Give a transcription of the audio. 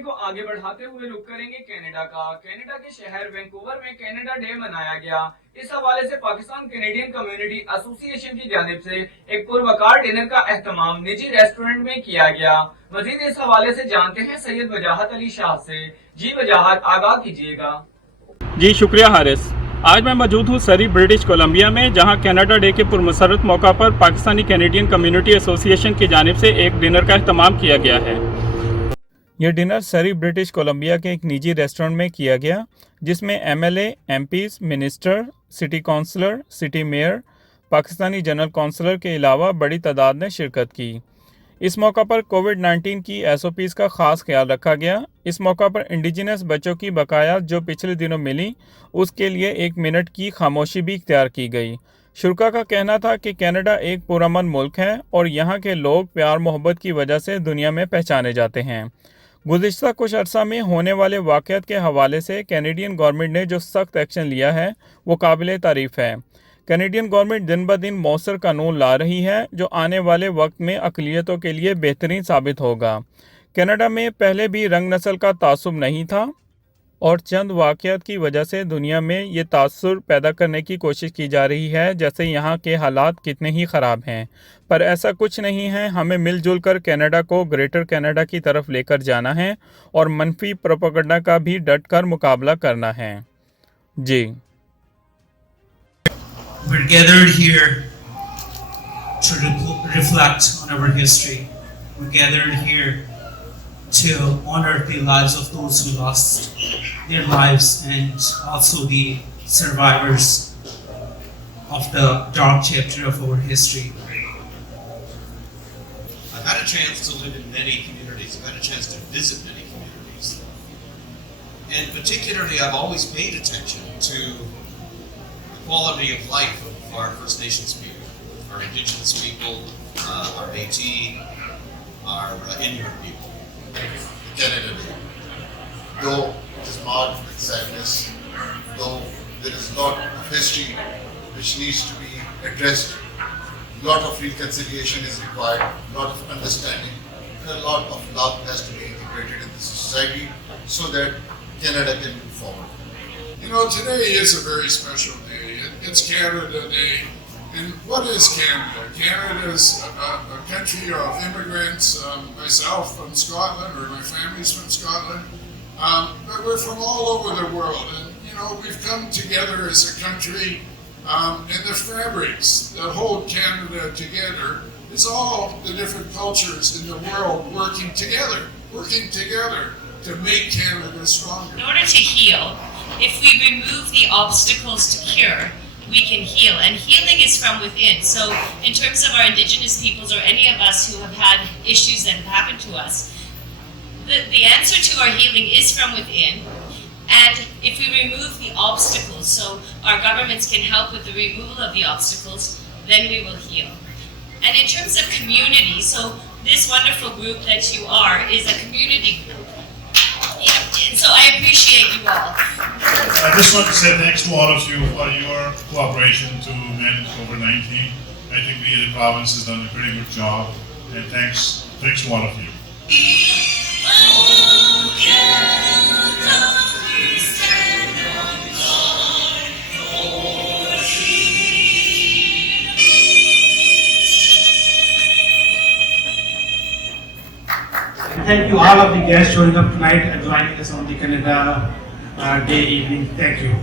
सिलसिले को आगे बढ़ाते हुए रुख करेंगे कनाडा का। कनाडा के शहर वैंकूवर में कनाडा डे मनाया गया। इस हवाले से पाकिस्तान कैनेडियन कम्युनिटी एसोसिएशन की जानिब से एक पुरवकार डिनर का एहतमाम निजी रेस्टोरेंट में किया गया। मजीद इस हवाले से जानते हैं सैयद वजाहत अली शाह से। जी वजाहत, आगाह कीजिएगा। जी शुक्रिया हारिस। आज मैं मौजूद हूँ सरी ब्रिटिश कोलंबिया में, जहाँ कनाडा डे के पुरमसरत मौका पर पाकिस्तानी कैनेडियन कम्युनिटी एसोसिएशन की जानिब से एक डिनर का अहतमाम किया गया है। यह डिनर सरी ब्रिटिश कोलंबिया के एक निजी रेस्टोरेंट में किया गया, जिसमें MLA, MPs, minister, city councillor, city mayor, Pakistani general councillor के अलावा बड़ी तादाद ने शिरकत की। इस मौका पर कोविड-19 की एसओपीज़ का ख़ास ख्याल रखा गया। इस मौका पर इंडिजिनस बच्चों की बकाया जो पिछले दिनों मिली, उसके लिए 1 मिनट की खामोशी भी इख्तियार की गई। शुरा का कहना था कि कनाडा एक पुरअमन मुल्क है और यहाँ के लोग प्यार मोहब्बत की वजह से दुनिया में पहचाने जाते हैं। गुज़िश्ता कुछ अर्सा में होने वाले वाक़यात के हवाले से कैनेडियन गवर्नमेंट ने जो सख्त एक्शन लिया है वो काबिल तारीफ़ है। कैनेडियन गवर्नमेंट दिन ब दिन मौसर कानून ला रही है जो आने वाले वक्त में अक़लियतों के लिए बेहतरीन साबित होगा। कनाडा में पहले भी रंग नस्ल का तासुब नहीं था और चंद वाक़यात की वजह से दुनिया में ये तासुर पैदा करने की कोशिश की जा रही है, जैसे यहाँ के हालात कितने ही ख़राब हैं। पर ऐसा कुछ नहीं है। हमें मिलजुल कर कनाडा को ग्रेटर कनाडा की तरफ लेकर जाना है और मनफी प्रोपेगेंडा का भी डट कर मुकाबला करना है। जी। We're gathered here to reflect on our history. We're gathered here to honor the lives of those who lost their lives and also the survivors of the dark chapter of our history. I've had a chance to live in many communities. I've had a chance to visit many communities. And particularly, I've always paid attention to quality of life of our First Nations people, our Indigenous people, our Métis, our Inuit people. Canada Day. Though it is marked with sadness, though there is a lot of history which needs to be addressed, a lot of reconciliation is required, a lot of understanding, and a lot of love has to be integrated in the society so that Canada can move forward. You know, today is a very special day. It's Canada Day. And what is Canada? Canada is a country of immigrants. Myself from Scotland, or my family's from Scotland. But we're from all over the world. And, you know, we've come together as a country. And the fabrics that hold Canada together is all the different cultures in the world working together to make Canada stronger. In order to heal, if we remove the obstacles to cure, we can heal. And healing is from within. So in terms of our Indigenous peoples or any of us who have had issues that have happened to us, the answer to our healing is from within. And if we remove the obstacles, so our governments can help with the removal of the obstacles, then we will heal. And in terms of community, so this wonderful group that you are is a community group. And so I appreciate you all. I just want to say thanks to all of you for your cooperation to manage COVID-19. I think we, the province, has done a pretty good job, and thanks to all of you. Thank you all of the guests showing up tonight and joining us on the Canada Day evening. Thank you.